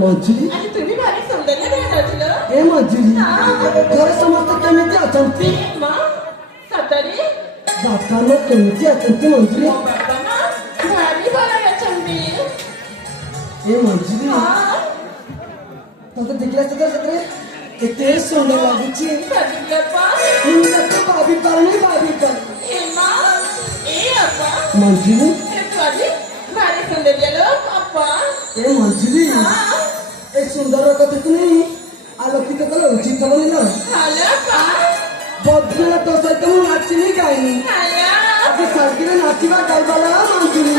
मंजुरी तुम्ही भारी सौंदर्य देणार ए मंजुरी घर समस्त केमिति अचंती सतरी बाकान केमिति अचंती मंजुरी भारी बड़ा अचंती ए मंजुरी तते देखला सतरे केते सुंदर लाଗୁଛି सतरीप्पा मुझे तो भाभी पर ए मां ए अप्पा मंजुरी भारी सौंदर्य लो अप्पा ए मंजुरी ए सुंदर कथाକୁ ନେଇ ଆଲୋକିତ କଲେ ଉଚିତ ହବନି ନା ବଦଳ ତୋ ସହିତ ମୁଁ ନାଚିନି ଗାଇନି ଆଜି ସାଥିରେ ନାଚିବା ଗାଇବା ନା ମଞ୍ଜୁରୀ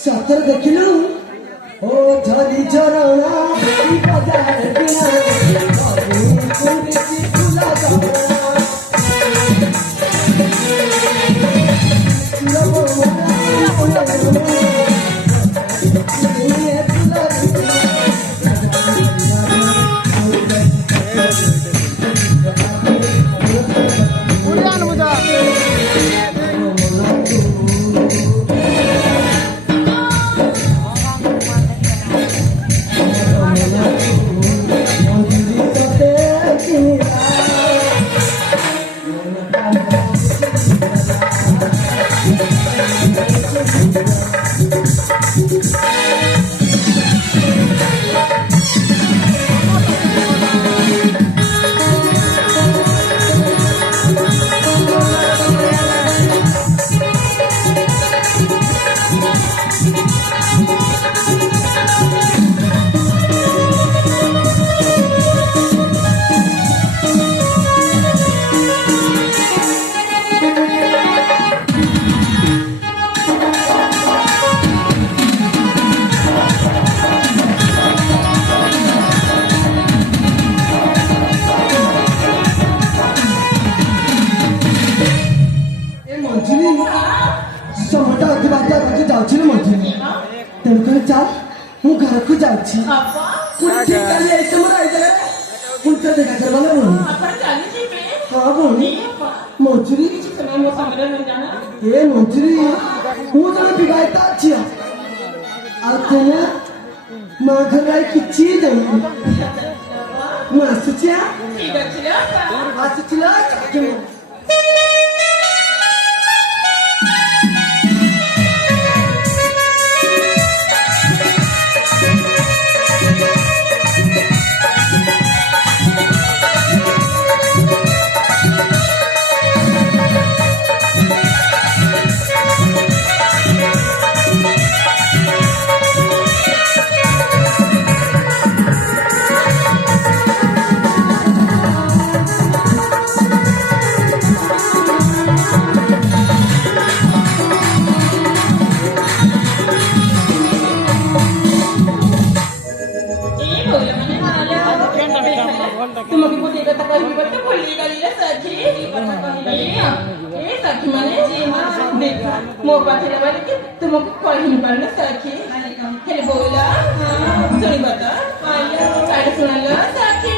सतर देखिलु ओ झरी झरणा बजार बिना कुंडी फुला मंजुरी ए मंजुरी ମୁଁ ଜଣେ ବିବାହିତା ଝିଅ ଆଉ ତେଣୁ ମା ଘରେ କିଛି ଜାଣିନି ମୁଁ ଆସୁଛି ମୋ ପାଖରେ ବୋଲିକି ତୁମକୁ କହିପାରୁନି ସଖୀ ହେଲେ ବୋଇଲା ଶୁଣିବ ତ କାଳେ ଶୁଣିଲ ସଖୀ